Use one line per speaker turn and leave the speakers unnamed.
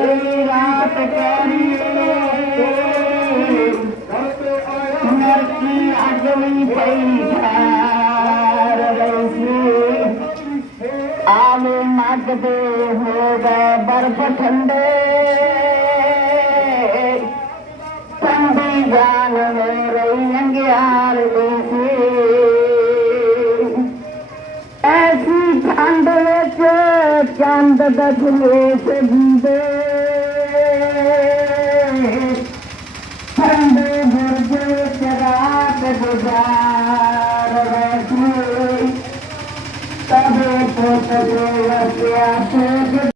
राती अॻली
पई छे आले हो बर्फ़ जान से एसी चंद
तॾहिं